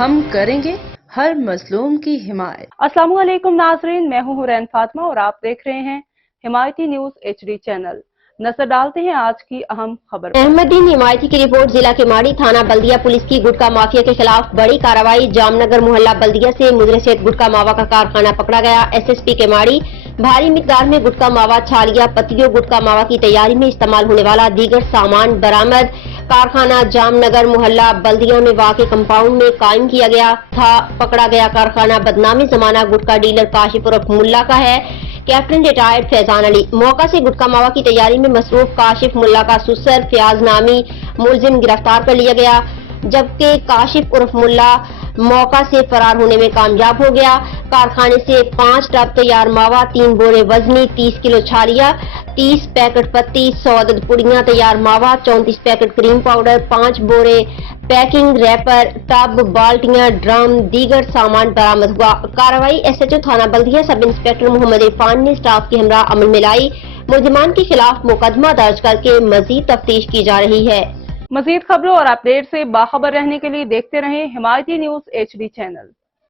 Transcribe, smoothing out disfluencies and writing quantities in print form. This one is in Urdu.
ہم کریں گے ہر مظلوم کی حمایت۔ السلام علیکم ناظرین، میں ہوں حورین فاطمہ اور آپ دیکھ رہے ہیں حمایتی نیوز HD چینل۔ نظر ڈالتے ہیں آج کی اہم خبر۔ احمد دین حمایتی کی رپورٹ۔ ضلع کے ماڑی تھانہ بلدیہ پولیس کی گٹکا مافیا کے خلاف بڑی کارروائی۔ جام نگر محلہ بلدیہ سے مدرسے گٹکا ماوا کا کارخانہ پکڑا گیا۔ SSP کے ماڑی بھاری مقدار میں گٹکا ماوا، چھالیا، پتیوں، گٹکا ماوا کی تیاری میں استعمال ہونے والا دیگر سامان برآمد۔ کارخانہ جام نگر محلہ بلدیہ میں واقع کمپاؤنڈ میں قائم کیا گیا تھا۔ پکڑا گیا کارخانہ بدنامی زمانہ گٹکا ڈیلر کاشف عرف ملا کا ہے۔ کیپٹن ریٹائرڈ فیضان علی موقع سے گٹکا ماوا کی تیاری میں مصروف کاشف ملا کا سسر فیاض نامی ملزم گرفتار کر لیا گیا، جبکہ کاشف عرف ملا موقع سے فرار ہونے میں کامیاب ہو گیا۔ کارخانے سے 5 ٹب تیار ماوا، 3 بورے وزنی، 30 کلو چھالیا، 30 پیکٹ پتی، 100 عدد پڑیاں تیار ماوا، 34 پیکٹ کریم پاؤڈر، 5 بورے پیکنگ ریپر، ٹب، بالٹیاں، ڈرم، دیگر سامان برآمد ہوا۔ کارروائی SHO تھانہ بلدیہ سب انسپکٹر محمد عرفان نے اسٹاف کے ہمراہ عمل میں لائی۔ ملزمان کے خلاف مقدمہ درج کر کے مزید تفتیش کی جا رہی ہے۔ مزید خبروں اور اپڈیٹ سے باخبر رہنے کے لیے دیکھتے رہیں حمایتی نیوز HD چینل۔